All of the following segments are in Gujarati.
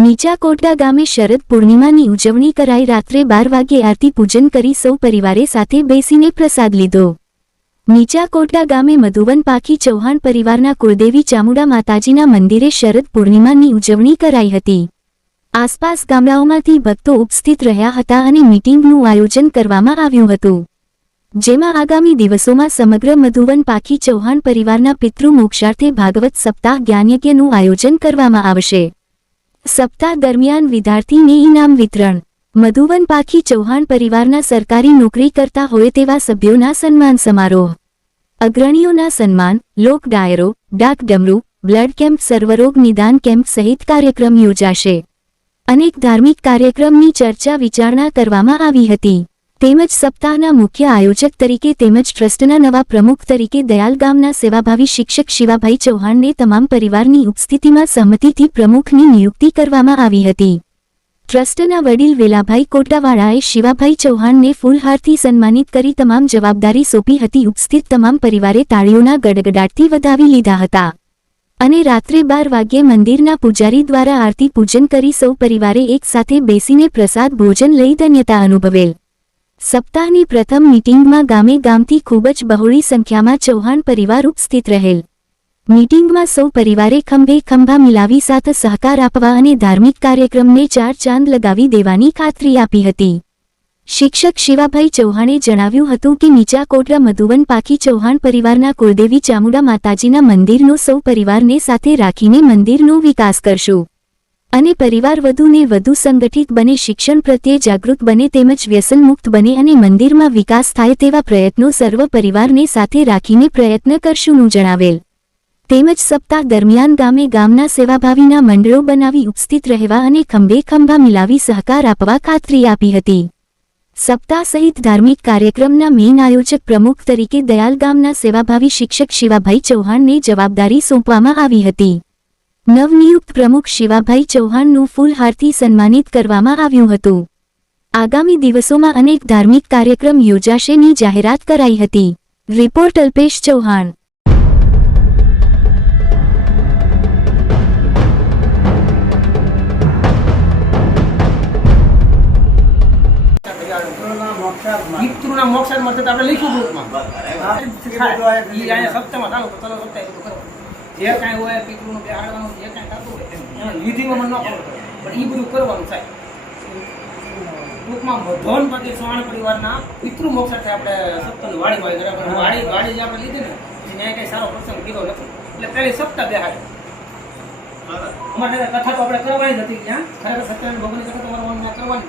નીચા કોટડા ગામે શરદ પૂર્ણિમાની ઉજવણી કરાઈ રાત્રે બાર વાગ્યે આરતી પૂજન કરી સૌ પરિવારે સાથે બેસીને પ્રસાદ લીધો. નીચા કોટડા ગામે મધુવન પાખી ચૌહાણ પરિવારના કુળદેવી ચામુડા માતાજીના મંદિરે શરદ પૂર્ણિમાની ઉજવણી કરાઈ હતી. આસપાસ ગામડાઓમાંથી ભક્તો ઉપસ્થિત રહ્યા હતા અને મીટિંગનું આયોજન કરવામાં આવ્યું હતું. જેમાં આગામી દિવસોમાં સમગ્ર મધુવન પાખી ચૌહાણ પરિવારના પિતૃ મોક્ષાર્થે ભાગવત સપ્તાહ જ્ઞાનયજ્ઞનું આયોજન કરવામાં આવશે. સપ્તાહ દરમિયાન વિદ્યાર્થીને ઇનામ વિતરણ. મધુવન પાખી ચૌહાણ પરિવારના સરકારી નોકરી કરતા હોય તેવા સભ્યોના સન્માન સમારોહ. અગ્રણીઓના સન્માન, લોક ડાયરો, ડાક ડમરૂ, બ્લડ કેમ્પ, સર્વરોગ નિદાન કેમ્પ સહિત કાર્યક્રમ યોજાશે. અનેક ધાર્મિક કાર્યક્રમની ચર્ચા વિચારણા કરવામાં આવી હતી. તેમજ સપ્તાહના મુખ્ય આયોજક તરીકે તેમજ ટ્રસ્ટના નવા પ્રમુખ તરીકે દયાલ ગામના સેવાભાવી શિક્ષક શિવાભાઈ ચૌહાણને તમામ પરિવારની ઉપસ્થિતિમાં સહમતિથી પ્રમુખની નિયુક્તિ કરવામાં આવી હતી. ટ્રસ્ટના વડીલ વેલાભાઈ કોટાવાળાએ શિવાભાઈ ચૌહાણને ફૂલહારથી સન્માનિત કરી તમામ જવાબદારી સોંપી હતી. ઉપસ્થિત તમામ પરિવારે તાળીઓના ગડગડાટથી વધાવી લીધા હતા. અને રાત્રે બાર વાગ્યે મંદિરના પૂજારી દ્વારા આરતી પૂજન કરી સૌ પરિવારે એકસાથે બેસીને પ્રસાદ ભોજન લઈ ધન્યતા અનુભવેલ. સપ્તાહની પ્રથમ મીટિંગમાં ગામે ગામથી ખૂબ જ બહોળી સંખ્યામાં ચૌહાણ પરિવાર ઉપસ્થિત રહેલ. મીટિંગમાં સૌ પરિવારે ખંભે ખંભા મિલાવી સાથે સહકાર આપવા અને ધાર્મિક કાર્યક્રમને ચાર ચાંદ લગાવી દેવાની ખાતરી આપી હતી. શિક્ષક શિવાભાઈ ચૌહાણે જણાવ્યું હતું કે નીચા કોટરા મધુવન પાખી ચૌહાણ પરિવારના કુળદેવી ચામુડા માતાજીના મંદિરનો સૌ પરિવારને સાથે રાખીને મંદિરનો વિકાસ કરશું. અને પરિવાર વધુને વધુ સંગઠિત બને, શિક્ષણ પ્રત્યે જાગૃત બને, તેમજ વ્યસનમુક્ત બને અને મંદિરમાં વિકાસ થાય તેવા પ્રયત્નો સર્વ પરિવારને સાથે રાખીને પ્રયત્ન કરશુંનું જણાવેલ. તેમજ સપ્તાહ દરમિયાન ગામે ગામના સેવાભાવીના મંડળો બનાવી ઉપસ્થિત રહેવા અને ખંભે ખંભા મિલાવી સહકાર આપવા ખાતરી આપી હતી. સપ્તાહ સહિત ધાર્મિક કાર્યક્રમના મેઇન આયોજક પ્રમુખ તરીકે દયાલ ગામના સેવાભાવી શિક્ષક શિવાભાઈ ચૌહાણને જવાબદારી સોંપવામાં આવી હતી. નવનિયુક્ત પ્રમુખ શિવાભાઈ ચૌહાણનું ફૂલહારથી સન્માનિત કરવામાં આવ્યું હતું. આગામી દિવસોમાં અનેક ધાર્મિક કાર્યક્રમ યોજાશેની જાહેરાત કરાઈ હતી. રિપોર્ટ અલ્પેશ ચૌહાણ. મોક્ષાર્થ માટે આપણે લખ્યું ગ્રુપમાં સપ્તાહમાં ચાલો તો ચલો સપ્તાહ જે કાંઈ હોય, પિતૃનું બેહાડવાનું જે કાંઈ થતું હોય વિધિમાં મને પણ એ બધું કરવાનું થાય. ટૂંકમાં ધોન પરિવારના પિતૃ મોક્ષાર્થે આપણે સપ્તાહની વાડી હોય બરાબર વાડી વાડી જે આપણે લીધી ને ત્યાં કંઈ સારો પ્રસંગ કીધો નથી. એટલે પહેલી સપ્તાહ બેહાડે. અમારે કથા તો આપણે કરવાની જ હતી ત્યાં ખરેખર સત્યનારાયણ ભગવાનની કરવાની.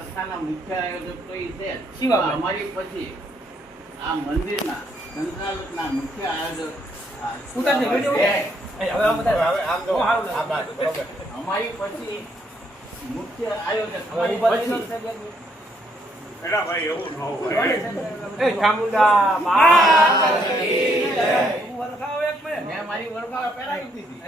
તમારે મુખ્ય આયોજક તો કરવું છે. લાવો. અમારી પછી આ મંદિરના સંચાલકના મુખ્ય આયોજક. અમારી પછી મુખ્ય આયોજક ભાઈ એવું ન હોય. એ ચામુંડા. મેં મારી વડવાળા પહેલા દીધી.